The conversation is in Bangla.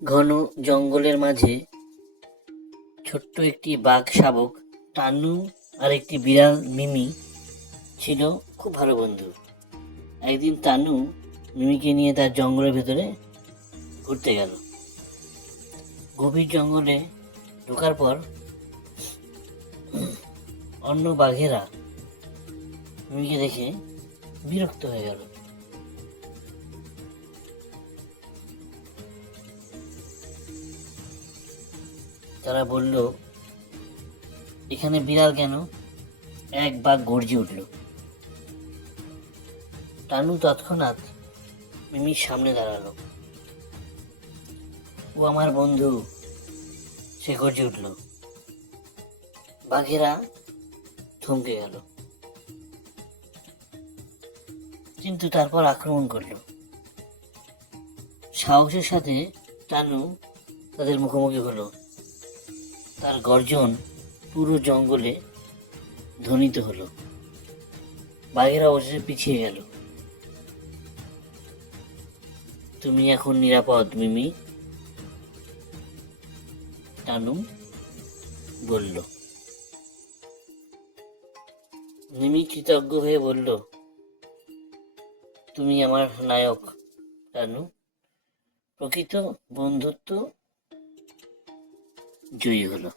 ঘন জঙ্গলের মাঝে ছোট্ট একটি বাঘ শাবক টানু আর একটি বিড়াল মিমি ছিল খুব ভালো বন্ধু। একদিন টানু মিমিকে নিয়ে তার জঙ্গলের ভেতরে ঘুরতে গেল। গভীর জঙ্গলে ঢোকার পর অন্য বাঘেরা মিমিকে দেখে বিরক্ত হয়ে গেল। তারা বলল, এখানে বিড়াল কেন? এক বাঘ গর্জে উঠল। টানু তৎক্ষণাৎ মিমির সামনে দাঁড়ালো। ও আমার বন্ধু, সে গর্জে উঠল। বাঘেরা থমকে গেল, কিন্তু তারপর আক্রমণ করলো। সাহসের সাথে টানু তাদের মুখোমুখি হলো। তার গর্জন পুরো জঙ্গলে ধ্বনিত হলো। বাঘেরা অবশেষে পিছিয়ে গেল। তুমি এখন নিরাপদ মিমি, টানু বলল। মিমি কৃতজ্ঞ হয়ে বলল, তুমি আমার নায়ক টানু। প্রকৃত বন্ধুত্ব জয়ী হলো।